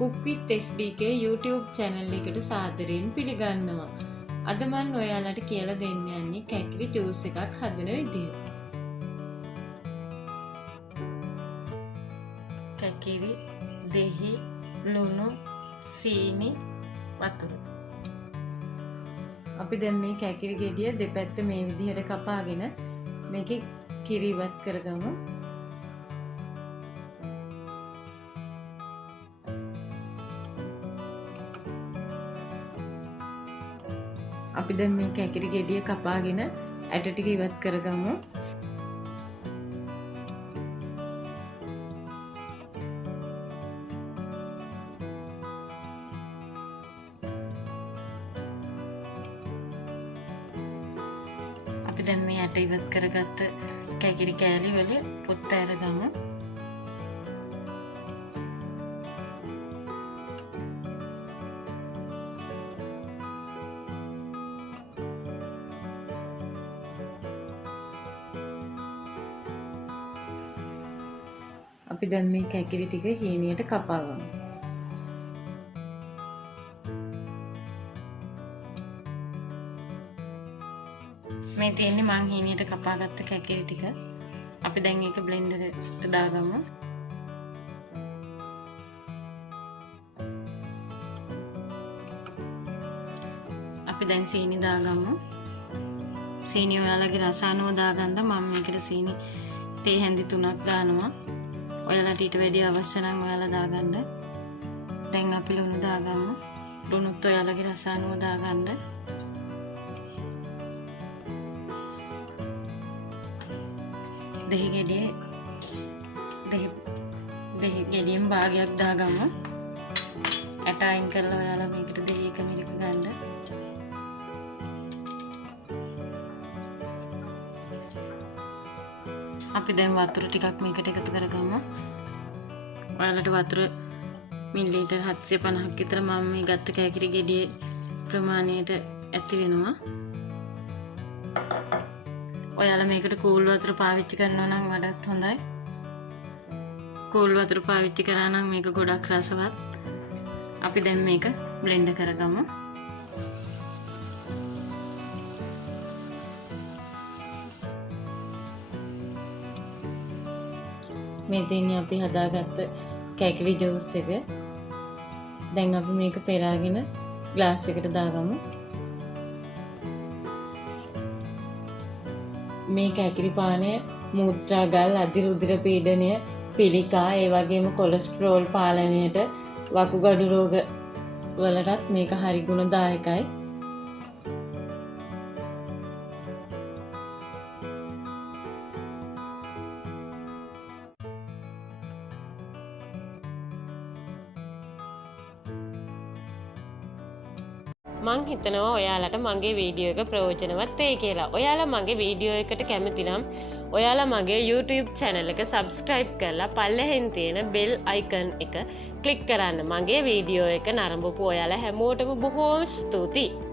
cook with S.D.K YouTube channel එකට සාදරයෙන් පිළිගන්නවා. අද මම ඔයාලට කියලා දෙන්න යන්නේ කැකිරි ජූස් එකක් හදන විදිය. කැකිරි, දෙහි, ලුණු, සීනි, වතුර. අපි දැන් මේ කැකිරි ගෙඩිය දෙපැත්ත මේ විදිහට කපාගෙන මේකේ කිරි ඉවත් කරගමු. අපි දැන් මේ කැකිරි ගෙඩිය කපාගෙන ඇට ටික ඉවත් කරගමු. අපි දැන් මේ ඇට ඉවත් කරගත්ත කැකිරි කෑලි වල පොත්ත අරගමු. අපි දැන් මේ කැකිරි ටික හීනියට කපා ගමු. මේ තියෙන්නේ මං හීනියට කපාගත්ත කැකිරි ටික. අපි දැන් ඒක බ්ලෙන්ඩර් එකට දාගමු. අපි දැන් සීනි දාගමු. සීනි ඔයාලගේ රස අනුව දාගන්න. මම මේකට සීනි තේ හැඳි 3ක් දානවා. ඔයාලට ඊට වැඩි අවශ්‍ය නම් ඔයාලා දාගන්න. දැන් අපි ලුණු දාගමු. ලුණුත් ඔයාලගේ රස අනුව දාගන්න. දෙහි ගෙඩියෙන් භාගයක් දාගමු. ඇට අයින් කරලා ඔයාලා මේකට දෙහි එක මිරික ගන්න. අපි දැන් වතුර ටිකක් මේකට එකතු කරගමු. ඔයාලට වතුර මිලිලීටර් 750ක් විතර මම මේ ගත්ත කැකිරි ගෙඩියේ ප්‍රමාණයට ඇති වෙනවා. ඔයාලා මේකට කූල් වතුර පාවිච්චි කරනවා නම් වඩාත් හොඳයි. කූල් වතුර පාවිච්චි කරා නම් මේක ගොඩක් රසවත්. අපි දැන් මේක බ්ලෙන්ඩ් කරගමු. මේ තියෙන්නේ අපි හදාගත්ත කැකිරි ජූස් එක. දැන් අපි මේක පෙරාගෙන ග්ලාස් එකට දාගමු. මේ කැකිරි පානය මූත්‍රා ගල්, අධිරුධිර පීඩනය, පිළිකා, ඒ වගේම කොලෙස්ටරෝල් පාලනයට, වකුගඩු රෝග වලටත් මේක හරි ගුණදායකයි. මං හිතනවා ඔයාලට මගේ වීඩියෝ එක ප්‍රයෝජනවත් වෙයි කියලා. ඔයාලා මගේ වීඩියෝ එකට කැමති නම් ඔයාලා මගේ YouTube channel එක subscribe කරලා පල්ලෙහෙන් තියෙන bell icon එක click කරන්න. මගේ වීඩියෝ එක නරඹපු ඔයාලා හැමෝටම බොහෝම ස්තුතියි.